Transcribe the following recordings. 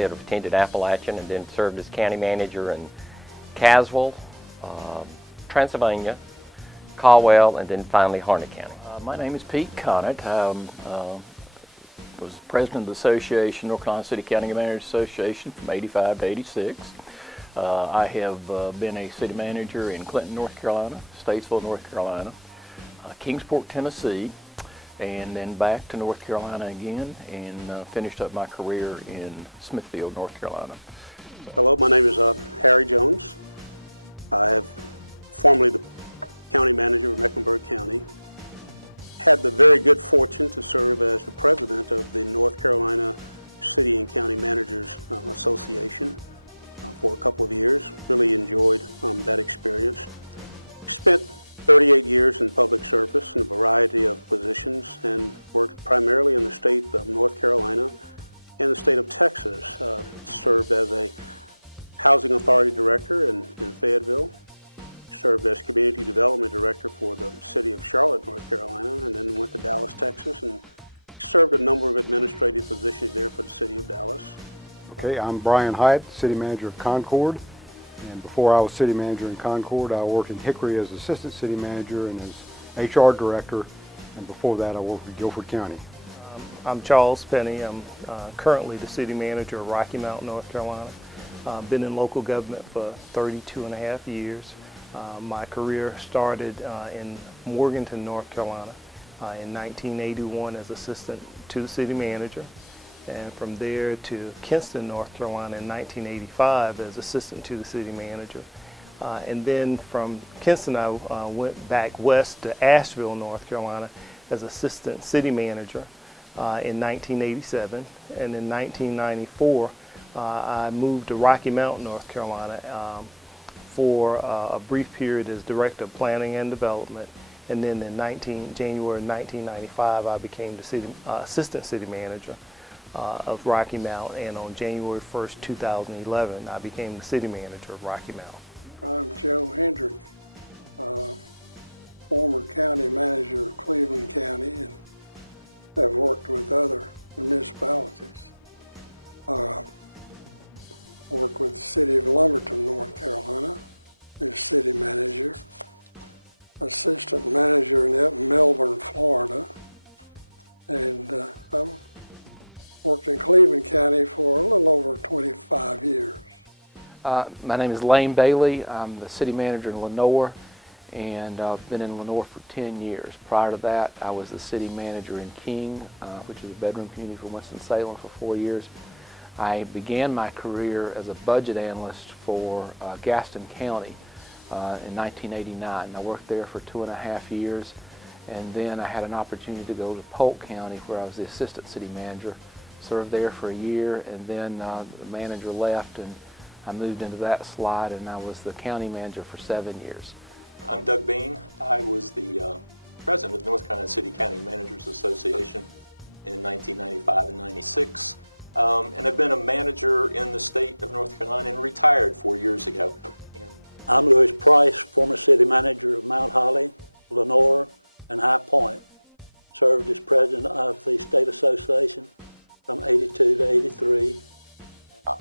said, attended Appalachian and then served as county manager in Caswell, Transylvania, Caldwell, and then finally Harnett County. My name is Pete Connett. I was president of the association, North Carolina City County Managers Association, from '85 to '86. I have been a city manager in Clinton, North Carolina, Statesville, North Carolina, Kingsport, Tennessee, and then back to North Carolina again, and finished up my career in Smithfield, North Carolina. Hello, my name is Harry Jones. I have formerly the county manager of Mecklenburg County. Had the very good fortune to serve as the president of the North Carolina City and County Managers Association for a couple of years. Really enjoyed that experience. Spent 38 years in public service in a variety of positions and worked primarily in the state of North Carolina and the state of Texas. Served as a housing authority director in Fayetteville. Served as community development director for the city of Charlotte, North Carolina, and then went to Dallas, Texas, and served a number of administrative positions there for the city of Dallas. Okay, I'm Brian Hyatt, city manager of Concord, and before I was city manager in Concord, I worked in Hickory as assistant city manager and as HR director, and before that I worked in Guilford County. I'm Charles Penny. I'm currently the city manager of Rocky Mount, North Carolina. Been in local government for 32 and a half years. My career started in Morganton, North Carolina in 1981 as assistant to the city manager, and from there to Kinston, North Carolina in 1985 as assistant to the city manager. And then from Kinston I went back west to Asheville, North Carolina as assistant city manager in 1987, and in 1994 I moved to Rocky Mount, North Carolina for a brief period as Director of Planning and Development, and then in January 1995 I became the Assistant City Manager of Rocky Mount, and on January 1st, 2011 I became the City Manager of Rocky Mount. I'm Joe Hendrick, former County Manager of Cleveland County, and have worked with other municipalities. Worked with the City of Lumberton, North Carolina, as City Manager, Assistant Manager in Melbourne, Florida, and I worked in Cleveland County for a little over 25 years. My name is Lane Bailey. I'm the City Manager in Lenoir, and I've been in Lenoir for 10 years. Prior to that, I was the City Manager in King, which is a bedroom community for Winston-Salem, for 4 years. I began my career as a budget analyst for Gaston County in 1989. I worked there for 2.5 years, and then I had an opportunity to go to Polk County, where I was the assistant city manager. Served there for a year, and then the manager left, and I moved into that slot, and I was the county manager for 7 years. I'm Doug Bean. I was the president of the North Carolina City County Managers Association in 1995 and 96. And I've been a manager in the state of North Carolina and retired 4 years ago. I'm Louis Price, former city manager of Mount Holly, Lenoir, and High Point. Served as president of the state association from '82 to '83.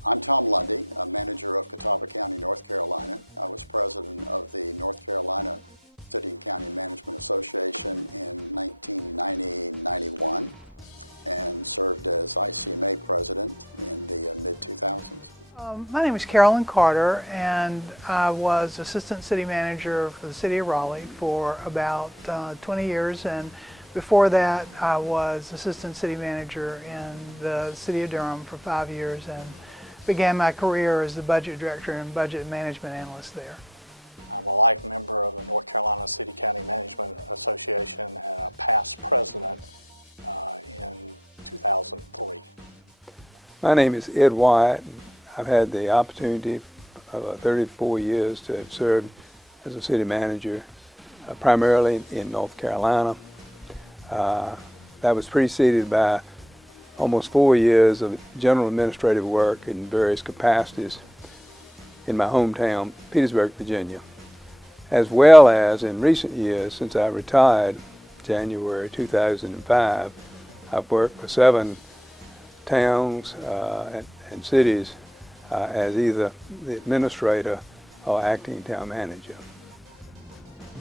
I'm Tom Lundy, a manager of Catawba County, North Carolina. I was president of the North Carolina City and County Management Association in 1990-91. and served as ICMA president in the mid-2000s. My name is Carolyn Carter, and I was assistant city manager for the city of Raleigh for about 20 years, and before that I was assistant city manager in the city of Durham for 5 years and began my career as the budget director and budget management analyst there. I'm a life member of the North Carolina City County Management Association and a past president in 2003. My name is Ed Wyatt. I've had the opportunity of 34 years to have served as a city manager, primarily in North Carolina. That was preceded by almost 4 years of general administrative work in various capacities in my hometown, Petersburg, Virginia, as well as in recent years, since I retired January 2005, I've worked for 7 towns and cities as either the administrator or acting town manager.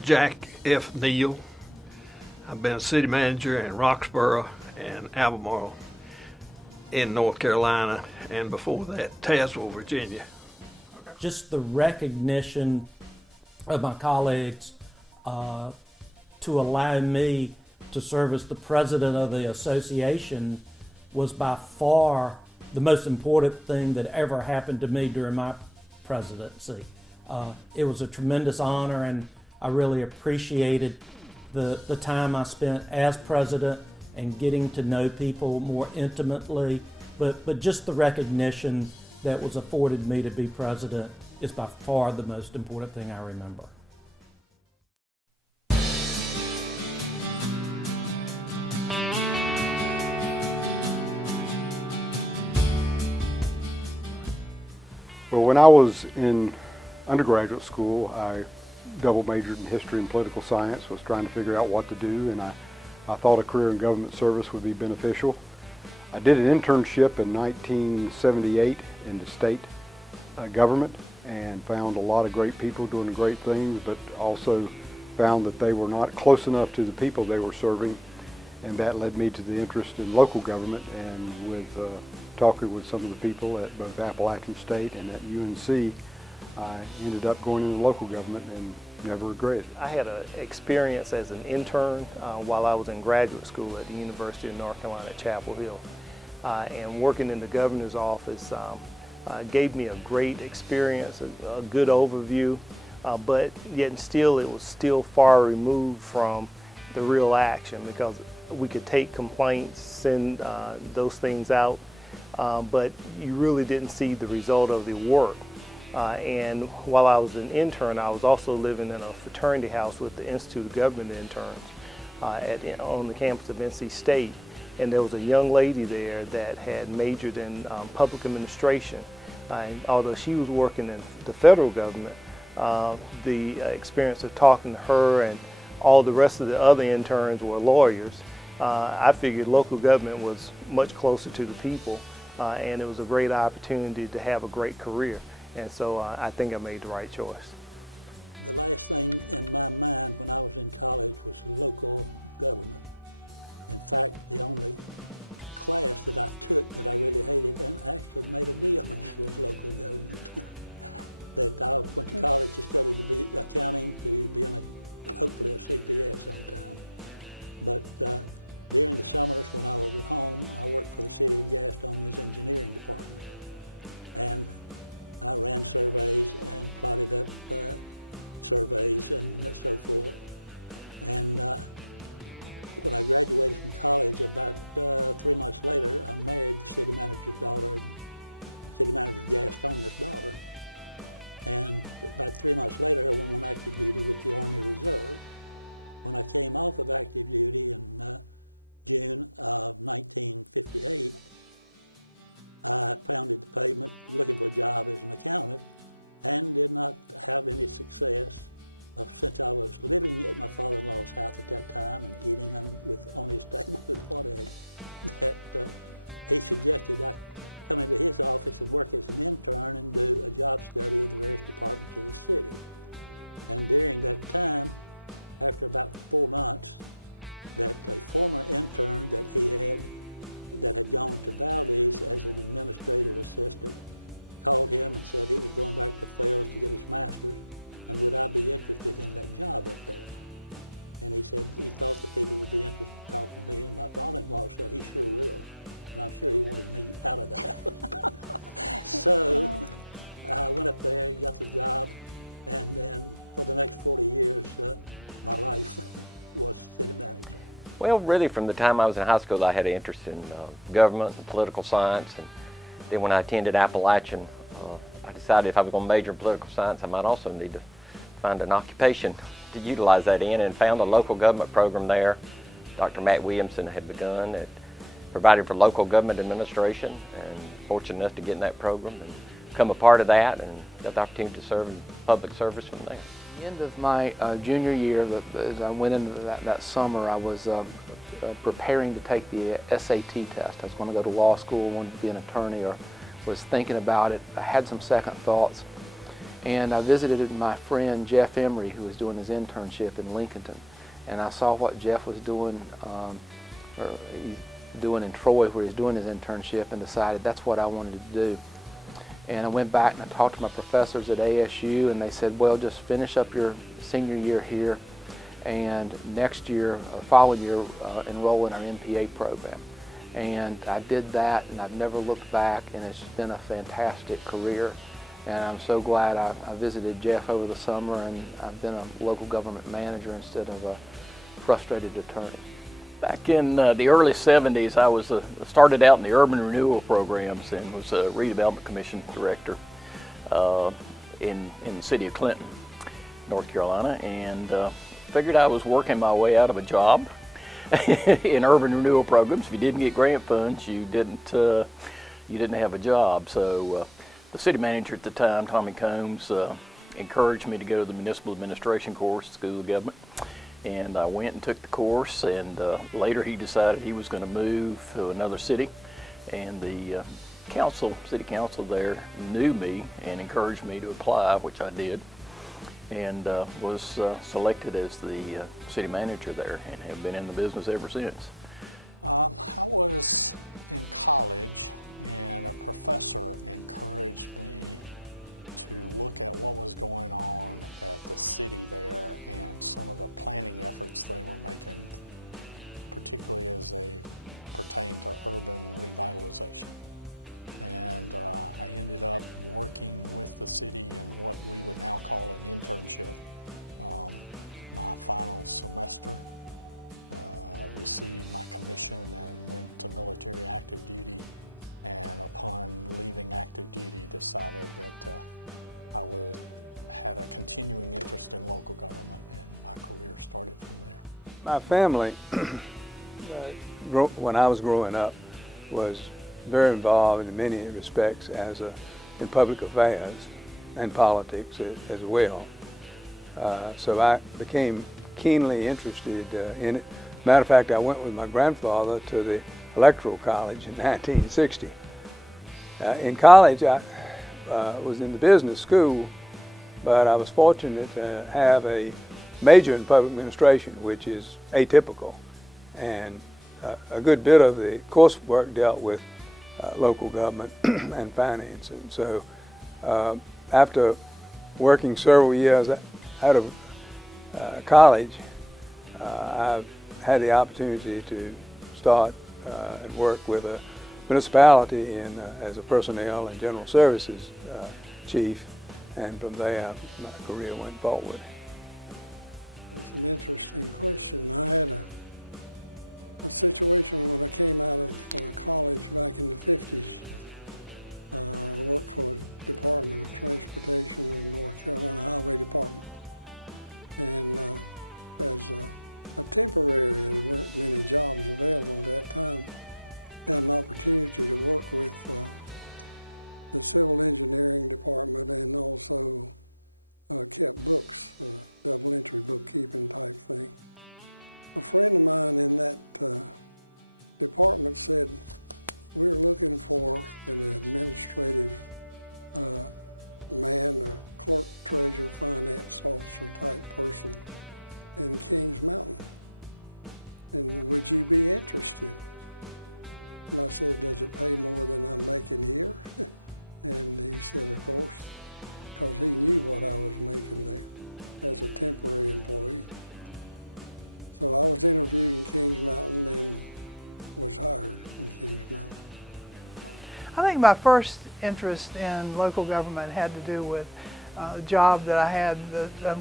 Jack F. Neal. I've been a city manager in Roxborough and Albemarle in North Carolina, and before that, Tazewell, Virginia. Just the recognition of my colleagues to allow me to serve as the president of the association was by far the most important thing that ever happened to me during my presidency. It was a tremendous honor, and I really appreciated the time I spent as president and getting to know people more intimately, but just the recognition that was afforded me to be president is by far the most important thing I remember. Well, when I was in undergraduate school, I double majored in history and political science, was trying to figure out what to do, and I thought a career in government service would be beneficial. I did an internship in 1978 in the state government and found a lot of great people doing great things, but also found that they were not close enough to the people they were serving, and that led me to the interest in local government. And with talking with some of the people at both Appalachian State and at UNC, I ended up going into local government and never regretted it. I had an experience as an intern while I was in graduate school at the University of North Carolina at Chapel Hill. And working in the governor's office gave me a great experience, a good overview, but yet still it was still far removed from the real action, because we could take complaints, send those things out, but you really didn't see the result of the work. And while I was an intern, I was also living in a fraternity house with the Institute of Government Interns on the campus of NC State. And there was a young lady there that had majored in public administration. And although she was working in the federal government, the experience of talking to her and all the rest of the other interns were lawyers. I figured local government was much closer to the people, and it was a great opportunity to have a great career. And so I think I made the right choice. The last thing in my mind when I was in college was local government. In fact, the only class that I took that I really hated and actually made a deal on was local government. That I went to college to study to be accounting, to be hopefully a CPA sometime. But during the summers when I was at home, I worked for the City of Gastonia's engineering department. And I ran surveys and plotted up surveys and so forth. And when I graduated from college, about 3 months later, I married the city manager's daughter, City Manager Gastonia's daughter. And about 3 months later, I went on active duty with the Army Reserve. When I came off of active duty in June of 1958, I pounded the pavement looking for a job as an accountant and did not have any success. Since I was living at my father-in-law's house at that time and eating on his table and what have you, that he suggested I come into his office and work as an intern and do a job study of the various departments of the city. And during that time, after about 4 months, that a former intern that he had that had gone to Valdez as an administrative assistant called him and said he was going back to Fels to get his master's, and would I be interested in that job up there? And he said he thought the people would be interested in talking to me, and my father-in-law said he sure will, and I'm sure he wanted me out of the house. So I went up there, got the job, and then for the next 40 years, my life was city manager. Well, really from the time I was in high school, I had an interest in government and political science, and then when I attended Appalachian, I decided if I was going to major in political science, I might also need to find an occupation to utilize that in, and found a local government program there. Dr. Matt Williamson had begun. It provided for local government administration, and fortunate enough to get in that program and become a part of that, and got the opportunity to serve in public service from there. At the end of my junior year, as I went into that summer, I was preparing to take the SAT test. I was going to go to law school, wanted to be an attorney, or was thinking about it. I had some second thoughts, and I visited my friend Jeff Emery, who was doing his internship in Lincolnton, and I saw what Jeff was doing, or he's doing in Troy, where he's doing his internship, and decided that's what I wanted to do. And I went back and I talked to my professors at ASU, and they said, well, just finish up your senior year here, and next year, following year, enroll in our MPA program. And I did that, and I've never looked back, and it's been a fantastic career. And I'm so glad I visited Jeff over the summer, and I've been a local government manager instead of a frustrated attorney. Back in the early 70s, I started out in the urban renewal programs and was a redevelopment commission director in the city of Clinton, North Carolina, and figured I was working my way out of a job in urban renewal programs. If you didn't get grant funds, you didn't have a job. So the city manager at the time, Tommy Combs, encouraged me to go to the municipal administration course at School of Government. And I went and took the course, and later he decided he was going to move to another city, and the city council there knew me and encouraged me to apply, which I did, and was selected as the city manager there, and have been in the business ever since. I was in college, and a professor encouraged me to look at what was going on at the city there and some of the planning efforts they were making, particularly as they pertain to urban revitalization. And I ended up working with the city in what we would now call an internship. My final semester, received my commission and went to military active duty, and upon leaving active duty decided that I had a continuing interest in local government, and my career started from there. My family, when I was growing up, was very involved in many respects in public affairs and politics as well. So I became keenly interested in it. Matter of fact, I went with my grandfather to the Electoral College in 1960. In college, I was in the business school, but I was fortunate to have a major in public administration, which is atypical, and a good bit of the coursework dealt with local government and finance. And so after working several years out of college, I had the opportunity to start and work with a municipality as a personnel and general services chief, and from there my career went forward. That's an interesting question. I had a situation when I came out of college back in the 50s. I worked for the Department of Transportation in North Carolina Highway Department, and as a temporary, there weren't many jobs available at that time. I had an opportunity to work with the Civil Engineering Department, and also kept books, double entry bookkeeping type thing. A friend of mine in that department said, we're looking for an administrative man, a clerk, treasurer, finance officer type person in Kings Mountain. And would you be interested? And I said, does it pay more than I'm making here? And he said, of course, because he knew what I was making there as a temporary employee. So I was interviewed in Kings Mountain and was hired in Kings Mountain. I think my first interest in local government had to do with a job that I had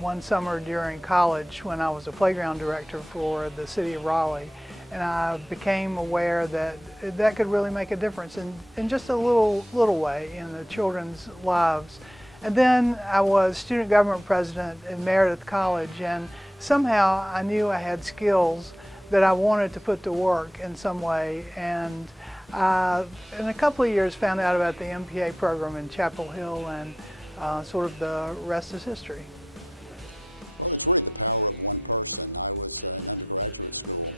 one summer during college when I was a playground director for the city of Raleigh. And I became aware that that could really make a difference in just a little way in the children's lives. And then I was student government president at Meredith College, and somehow I knew I had skills that I wanted to put to work in some way. And in a couple of years found out about the MPA program in Chapel Hill, and sort of the rest is history. Well, it's really the power of one person. I was in undergraduate school,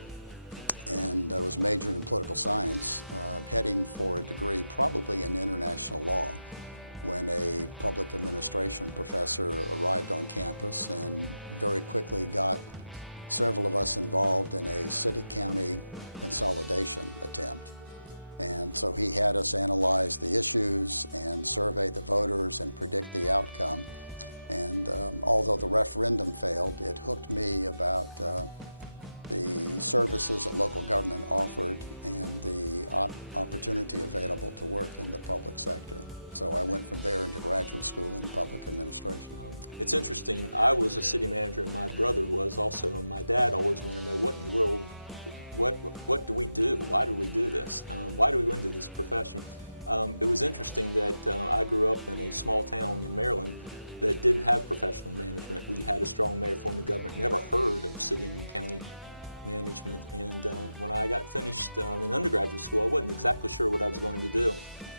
and I was majoring in political science, heading for a degree probably in international law, when a public administration professor arrived on campus and very quickly got several of us involved in a city-county consolidation attempt. And so he had us analyze the issues and survey the voters and predict the outcome. And although the referendum failed, it hooked me about the services that local government offered and the opportunity available to work in the public sector. So I went from there into graduate school in public administration. It's interesting. I was a city manager, and my brother was also, and my dad always wanted to know what in the world, what do we do? Why do we do this? Why do we go into this profession? It was interesting that I grew up in a small town in Maryland that didn't have professional management. We had a strong mayor form of government, never heard of city and county management. And when I got finished in undergraduate school, I wasn't exactly sure what I was going to do,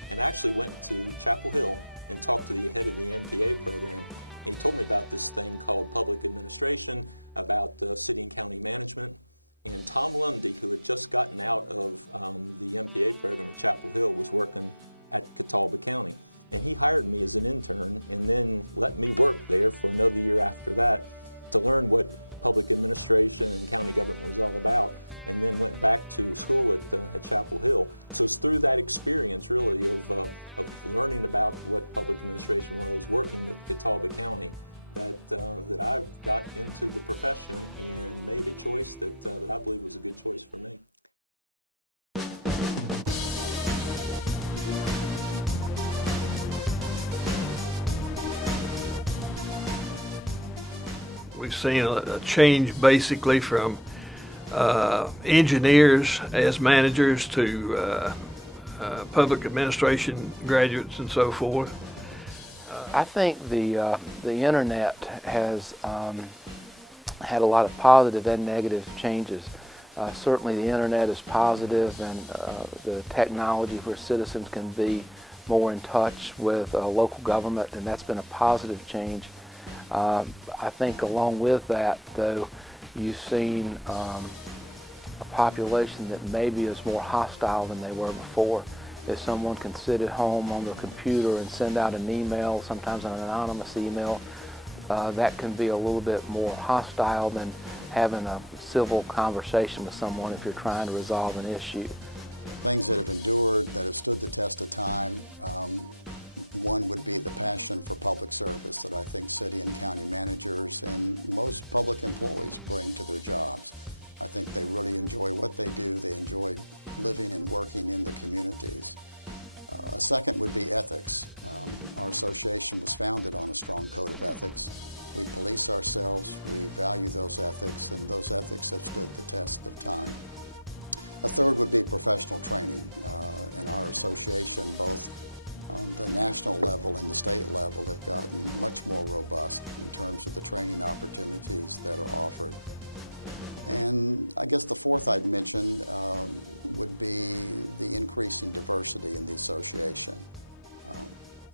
and I actually went to Chapel Hill and talked to the head of the MPA program. And he told me about this thing called public administration, about city and county management. And Tom Lundy, who had just gotten out of the MPA program at Chapel Hill, was working at Catawba County. And he hired me as an intern and then let me work there for another year after that to learn what public administration and county government was all about, and then went back to school at Chapel Hill. So it's through that experience, really, of learning about what public administration was, working at Catawba County, that I got into the profession and made a choice that I believe was a good choice for me. We've seen a change basically from engineers as managers to public administration graduates and so forth. I think the internet has had a lot of positive and negative changes. Certainly the internet is positive, and the technology where citizens can be more in touch with local government, and that's been a positive change. I think along with that, though, you've seen a population that maybe is more hostile than they were before. If someone can sit at home on their computer and send out an email, sometimes an anonymous email, that can be a little bit more hostile than having a civil conversation with someone if you're trying to resolve an issue. Things that have endured, that have stood the test of time, one would be the passion for public service that I think city and county managers and most public employees bring to their jobs. I think they really enjoy what they do. They enjoy living and working in the communities. A second would be ethics. Our association was founded on a strong code of ethics. We police ourselves, we value those ethics, and those ethics have stood the test of time. A third would be professional training. And our association, both on the national level and the state level, have gotten much more robust in terms of the training opportunities that are offered. And I guess the fourth I'd mention would be the increasing diversity in the association.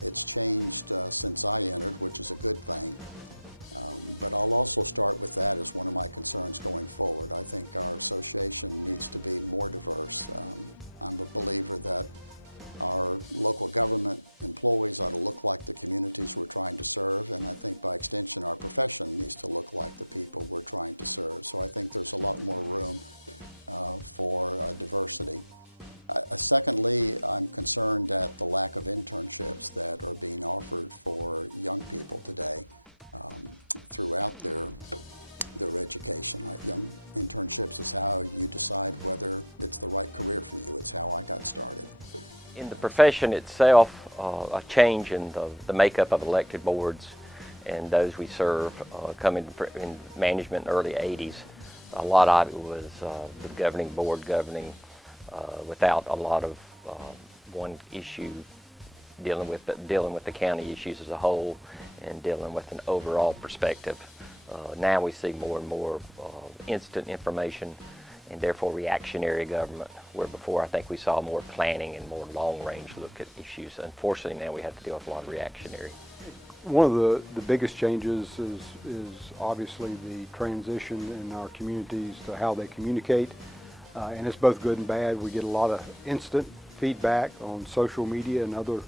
It's changed since I entered, which is a good thing. But I'll also start with that as one of my concerns going forward. I think our association needs to be more diverse. I'm a believer that our local government employees ought to look like the communities we're trying to serve, and I think by extension our profession needs to look like the people we're trying to serve. So I think there's a lot more room for diversity. Secondly, I'm concerned at the lack of internships that are being offered for young people today throughout their education. Young internships is how you decide whether it's the right career for you. It's how I got started. In the profession itself, a change in the makeup of elected boards and those we serve coming in management in the early 80s. A lot of it was the governing board governing without a lot of one issue dealing with the county issues as a whole and dealing with an overall perspective. Now we see more and more instant information and therefore reactionary government, where before I think we saw more planning and more long-range look at issues. Unfortunately, now we have to deal with a lot of reactionary. One of the biggest changes is obviously the transition in our communities to how they communicate. and it's both good and bad. We get a lot of instant feedback on social media and other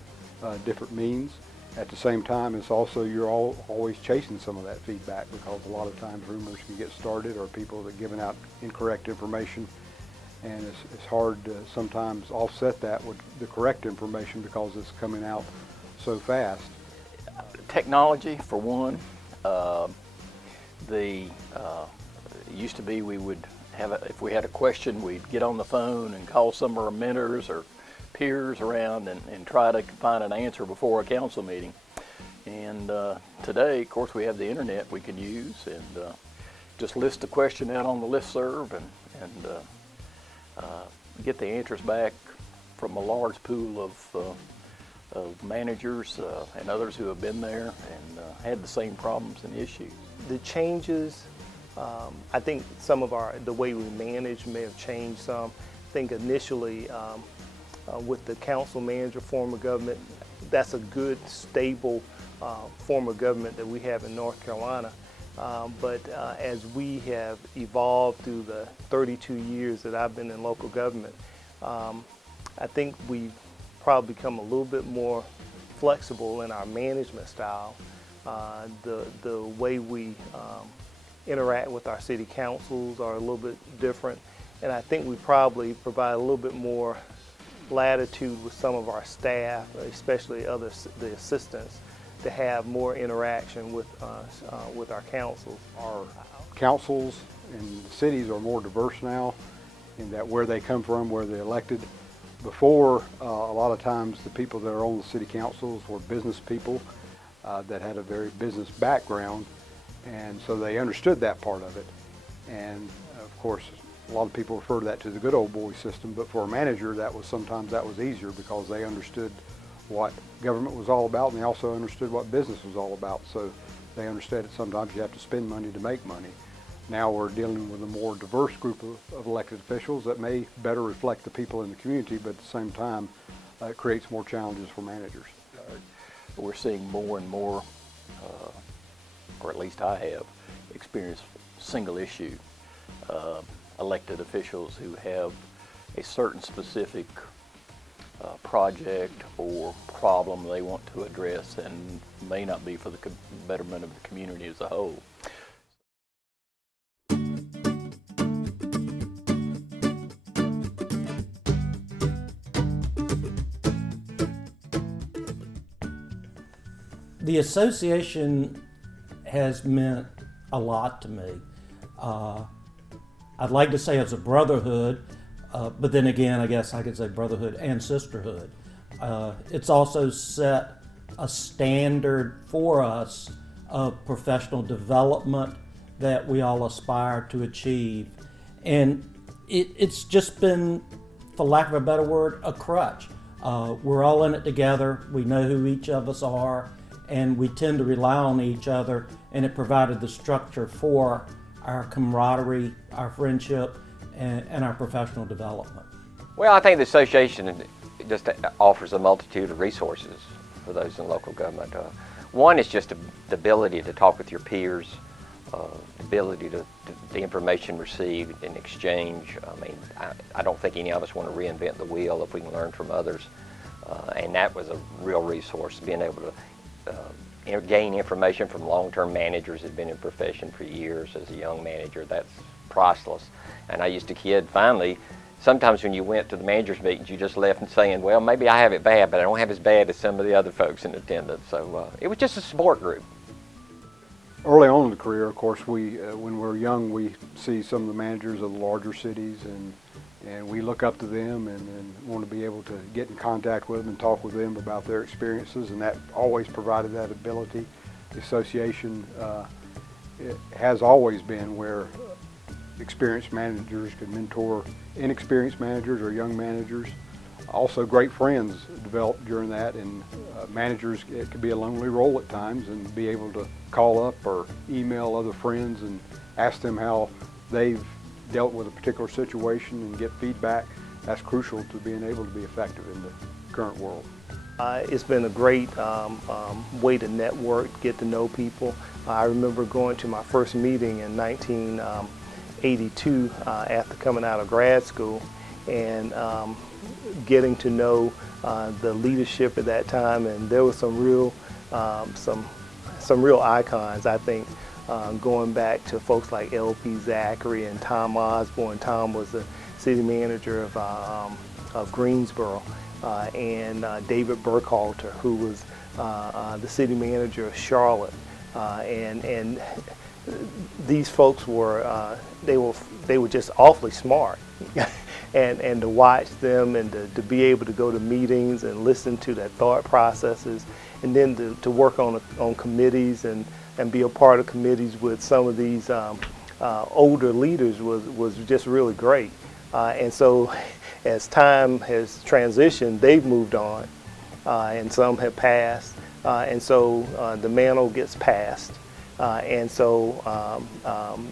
different means. At the same time, it's also you're always chasing some of that feedback, because a lot of times rumors can get started, or people that are giving out incorrect information, and it's hard to sometimes offset that with the correct information because it's coming out so fast. Technology, for one. It used to be we would have, if we had a question, we'd get on the phone and call some of our mentors or peers around and try to find an answer before a council meeting. And today, of course, we have the internet we can use, and just list the question out on the listserv and get the answers back from a large pool of managers and others who have been there and had the same problems and issues. The changes, I think some of the way we manage may have changed some. I think initially with the council manager form of government, that's a good, stable form of government that we have in North Carolina. But as we have evolved through the 32 years that I've been in local government, I think we've probably become a little bit more flexible in our management style. The way we interact with our city councils are a little bit different, and I think we probably provide a little bit more latitude with some of our staff, especially the assistants, to have more interaction with us, with our councils. Our councils in cities are more diverse now in that where they come from, where they're elected. Before, a lot of times the people that are on the city councils were business people that had a very business background, and so they understood that part of it. And of course, a lot of people refer to that to the good old boy system, but for a manager, sometimes that was easier because they understood what government was all about, and they also understood what business was all about. So they understood that sometimes you have to spend money to make money. Now we're dealing with a more diverse group of elected officials that may better reflect the people in the community, but at the same time, it creates more challenges for managers. We're seeing more and more, or at least I have, experienced single issue elected officials who have a certain specific project or problem they want to address and may not be for the betterment of the community as a whole. The association has meant a lot to me. I'd like to say it's a brotherhood, but then again, I guess I could say brotherhood and sisterhood. It's also set a standard for us of professional development that we all aspire to achieve. And it's just been, for lack of a better word, a crutch. We're all in it together. We know who each of us are, and we tend to rely on each other, and it provided the structure for our camaraderie, our friendship, and our professional development. Well, I think the association just offers a multitude of resources for those in local government. One is just the ability to talk with your peers, the ability to the information received in exchange. I mean, I don't think any of us want to reinvent the wheel if we can learn from others. And that was a real resource, being able to gain information from long-term managers that have been in profession for years. As a young manager, that's priceless. And I used to kid, finally, sometimes when you went to the managers' meetings, you just left and saying, well, maybe I have it bad, but I don't have as bad as some of the other folks in attendance. So it was just a support group. Early on in the career, of course, when we're young, we see some of the managers of the larger cities, and we look up to them and want to be able to get in contact with them and talk with them about their experiences, and that always provided that ability. The association it has always been where experienced managers can mentor inexperienced managers or young managers. Also, great friends developed during that, and managers, it could be a lonely role at times, and be able to call up or email other friends and ask them how they've dealt with a particular situation and get feedback. That's crucial to being able to be effective in the current world. It's been a great way to network, get to know people. I remember going to my first meeting in 19 '82 after coming out of grad school, and getting to know the leadership at that time, and there was some real icons, I think, going back to folks like L.P. Zachary and Tom Osborne. Tom was the city manager of Greensboro, and David Burkhalter, who was the city manager of Charlotte, and these folks were they were just awfully smart. And to watch them and to be able to go to meetings and listen to their thought processes, and then to work on committees and be a part of committees with some of these older leaders was just really great. And so as time has transitioned, they've moved on, and some have passed, and so the mantle gets passed. And so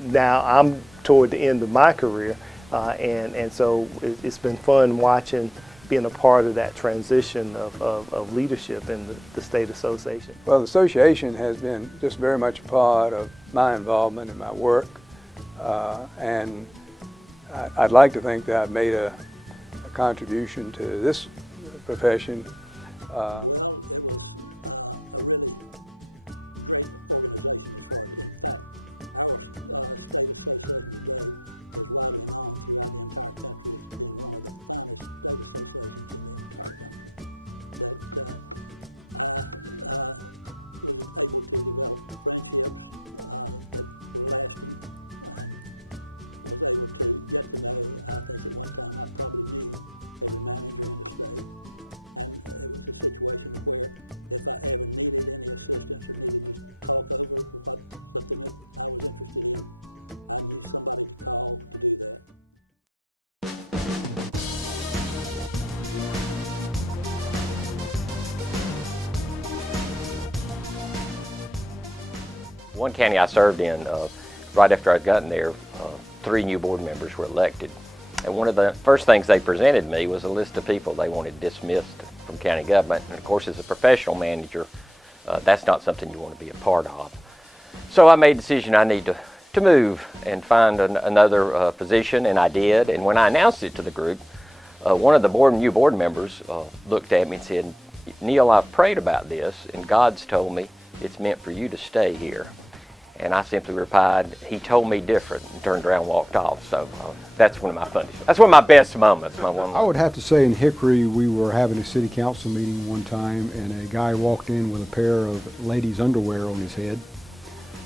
now I'm toward the end of my career, and so it's been fun watching, being a part of that transition of leadership in the state association. Well, the association has been just very much a part of my involvement in my work, and I'd like to think that I've made a contribution to this profession. Well, it was a really great organization as far as, in fact, our state association today is widely known throughout the entire country as being one of the finest state associations in the entire country. That I was able to develop friendships that were lasting, and was able to get to know, I think at one time I probably knew every manager in the state. And it was a situation where if I ever needed any assistance or needed to talk over something that I was interested in, I knew somebody to call to do that. One county I served in, right after I'd gotten there, 3 new board members were elected. And one of the first things they presented me was a list of people they wanted dismissed from county government. And of course, as a professional manager, that's not something you want to be a part of. So I made a decision I need to move and find another position, and I did. And when I announced it to the group, one of the new board members looked at me and said, "Neil, I've prayed about this, and God's told me it's meant for you to stay here." And I simply replied, "He told me different," and turned around and walked off. So that's one of my funniest, that's one of my best moments. I would have to say in Hickory, we were having a city council meeting one time, and a guy walked in with a pair of ladies' underwear on his head.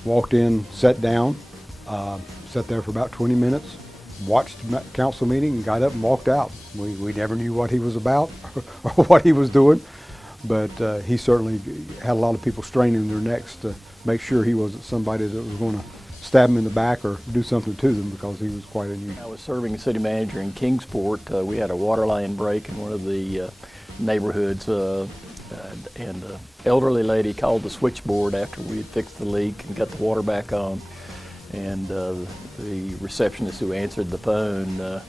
Walked in, sat down, sat there for about 20 minutes, watched the council meeting, and got up and walked out. We never knew what he was about or what he was doing, but he certainly had a lot of people straining their necks to make sure he wasn't somebody that was going to stab him in the back or do something to them, because he was quite unusual. I was serving as city manager in Kingsport. We had a water line break in one of the neighborhoods, and an elderly lady called the switchboard after we had fixed the leak and got the water back on. And the receptionist who answered the phone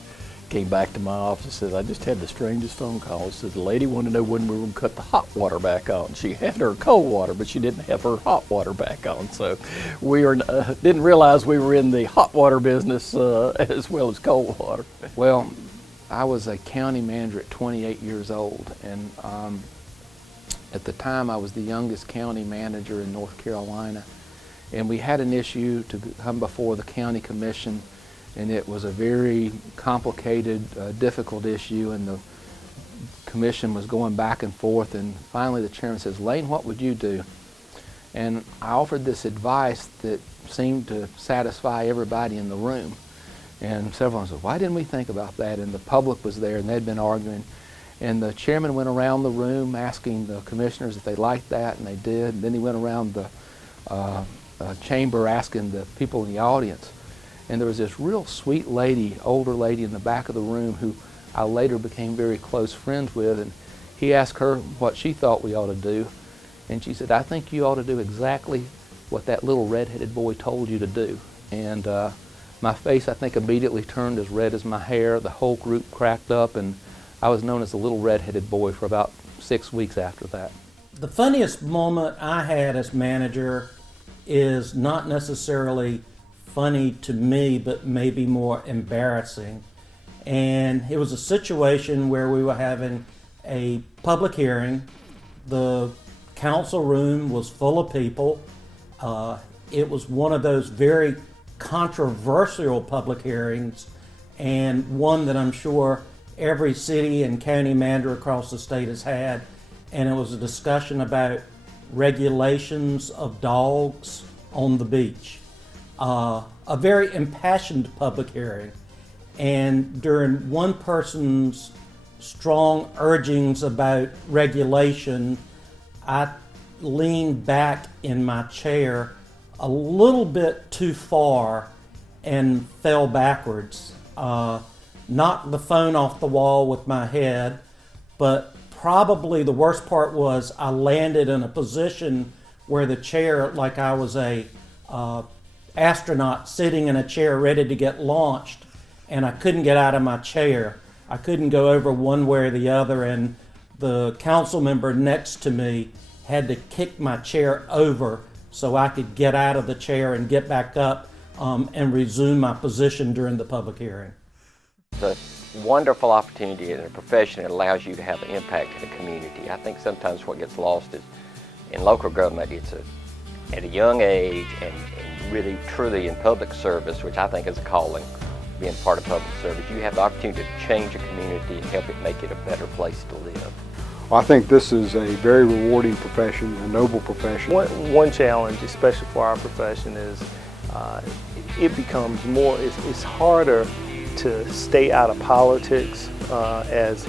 came back to my office and said, "I just had the strangest phone call." She said the lady wanted to know when we were going to cut the hot water back on. She had her cold water, but she didn't have her hot water back on. So we didn't realize we were in the hot water business as well as cold water. Well, I was a county manager at 28 years old, and at the time I was the youngest county manager in North Carolina, and we had an issue to come before the county commission, and it was a very complicated, difficult issue, and the commission was going back and forth, and finally the chairman says, "Lane, what would you do?" And I offered this advice that seemed to satisfy everybody in the room. And several of them said, "Why didn't we think about that?" And the public was there, and they'd been arguing. And the chairman went around the room asking the commissioners if they liked that, and they did. And then he went around the chamber asking the people in the audience. And there was this real sweet lady, older lady in the back of the room who I later became very close friends with. And he asked her what she thought we ought to do. And she said, "I think you ought to do exactly what that little red-headed boy told you to do." And my face, I think, immediately turned as red as my hair. The whole group cracked up, and I was known as the little red-headed boy for about 6 weeks after that. The funniest moment I had as manager is not necessarily funny to me, but maybe more embarrassing. And it was a situation where we were having a public hearing. The council room was full of people. It was one of those very controversial public hearings, and one that I'm sure every city and county manager across the state has had. And it was a discussion about regulations of dogs on the beach. A very impassioned public hearing. And during one person's strong urgings about regulation, I leaned back in my chair a little bit too far and fell backwards. Knocked the phone off the wall with my head, but probably the worst part was I landed in a position where the chair, like I was a astronaut sitting in a chair ready to get launched, and I couldn't get out of my chair. I couldn't go over one way or the other, and the council member next to me had to kick my chair over so I could get out of the chair and get back up and resume my position during the public hearing. It's a wonderful opportunity in a profession that allows you to have an impact in the community. I think sometimes what gets lost is in local government, it's at a young age and really truly in public service, which I think is a calling, being part of public service. You have the opportunity to change a community and help it make it a better place to live. Well, I think this is a very rewarding profession, a noble profession. One challenge, especially for our profession, is it becomes more, it's harder to stay out of politics as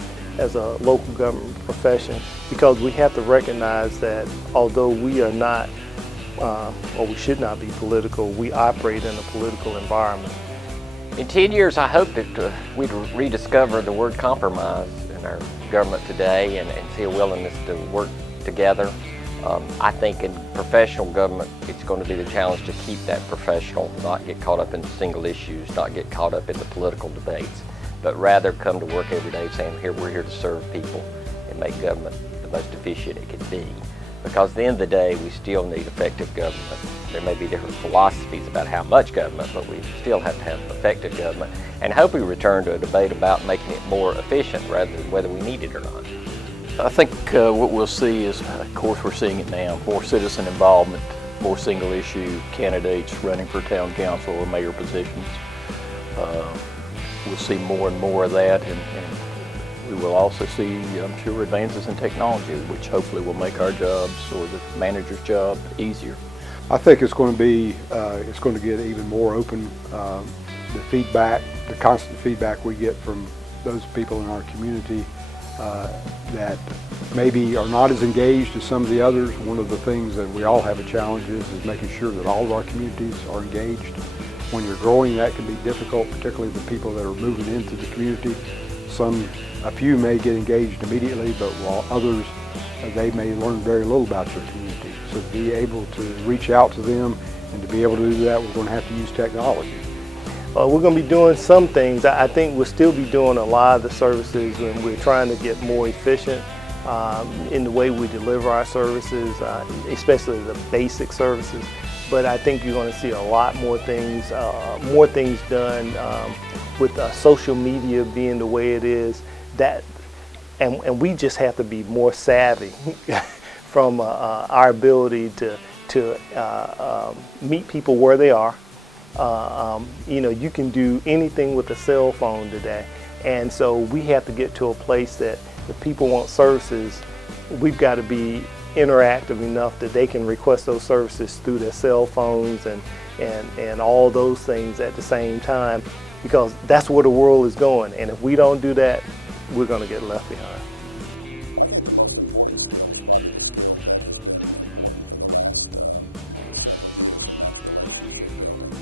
a local government profession, because we have to recognize that although we are not, or we should not be political, we operate in a political environment. In 10 years, I hope that we'd rediscover the word compromise in our government today and see a willingness to work together. I think in professional government, it's going to be the challenge to keep that professional, not get caught up in single issues, not get caught up in the political debates, but rather come to work every day saying, we're here to serve people and make government the most efficient it can be. Because at the end of the day, we still need effective government. There may be different philosophies about how much government, but we still have to have effective government. And I hope we return to a debate about making it more efficient rather than whether we need it or not. I think what we'll see is, of course we're seeing it now, more citizen involvement, more single issue candidates running for town council or mayor positions. We'll see more and more of that, and we will also see, I'm sure, advances in technology, which hopefully will make our jobs or the manager's job easier. I think it's going to get even more open. The feedback, the constant feedback we get from those people in our community that maybe are not as engaged as some of the others. One of the things that we all have a challenge is making sure that all of our communities are engaged. When you're growing, that can be difficult, particularly the people that are moving into the community. A few may get engaged immediately, but while others, they may learn very little about their community. So to be able to reach out to them and to be able to do that, we're going to have to use technology. We're going to be doing some things. I think we'll still be doing a lot of the services, and we're trying to get more efficient in the way we deliver our services, especially the basic services. But I think you're going to see a lot more things done with social media being the way it is. And we just have to be more savvy from our ability to meet people where they are. You can do anything with a cell phone today, and so we have to get to a place that if people want services, we've got to be interactive enough that they can request those services through their cell phones and all those things at the same time, because that's where the world is going, and if we don't do that, we're going to get left behind. Well, I think the most important skill is probably the skill that has been important for the last several years, and that's relationship building.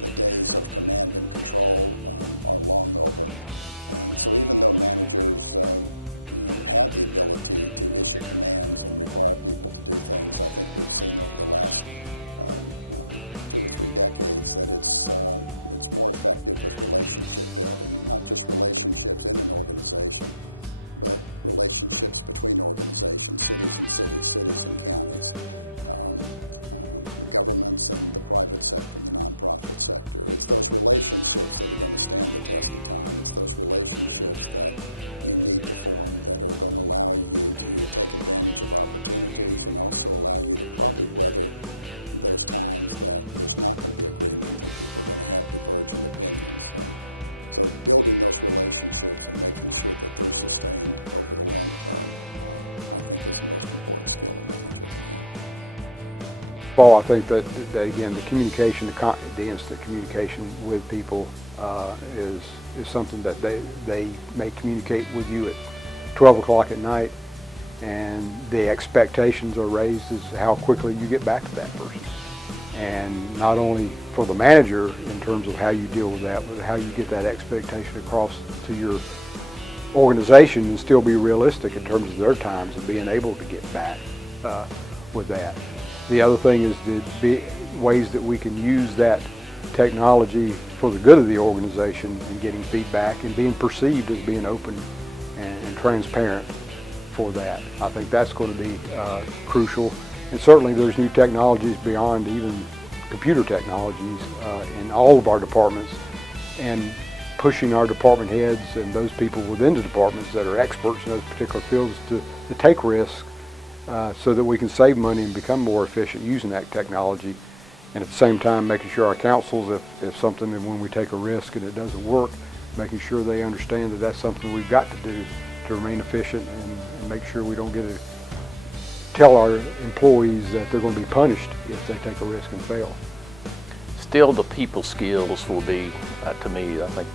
The days of command and control are long over, and so even though managers have the ability to issue commands and require people to do things, I think we've seen over the last 2 or 3 decades that it's more effective with relationship building, not just relationships in an organization, but relationships between organizations, cities and cities, cities and counties. governments and the private sector and the nonprofit sector. It's those relationships that are going to stand the test of time. It's those relationships that you need to form that are going to allow you to take advantage of opportunities and also allow you to probably weather those times that there's not going to be agreement and people are going to have divergent opinions. So building those relationships and making sure that they're sustained over the long term, I think is the most important skill a manager can have. Paul, I think that again, the communication, the instant communication with people is something that they may communicate with you at 12 o'clock at night, and the expectations are raised as how quickly you get back to that person. And not only for the manager in terms of how you deal with that, but how you get that expectation across to your organization and still be realistic in terms of their times and being able to get back with that. The other thing is the ways that we can use that technology for the good of the organization and getting feedback and being perceived as being open and transparent for that. I think that's going to be crucial. And certainly there's new technologies beyond even computer technologies in all of our departments, and pushing our department heads and those people within the departments that are experts in those particular fields to take risks so that we can save money and become more efficient using that technology. And at the same time making sure our councils, if something, and when we take a risk and it doesn't work, making sure they understand that that's something we've got to do to remain efficient and make sure we don't tell our employees that they're going to be punished if they take a risk and fail. Still, the people skills will be, to me, I think,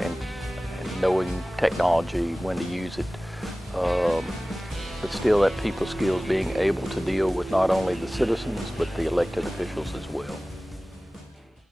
and knowing technology, when to use it, but still that people skills being able to deal with not only the citizens, but the elected officials as well.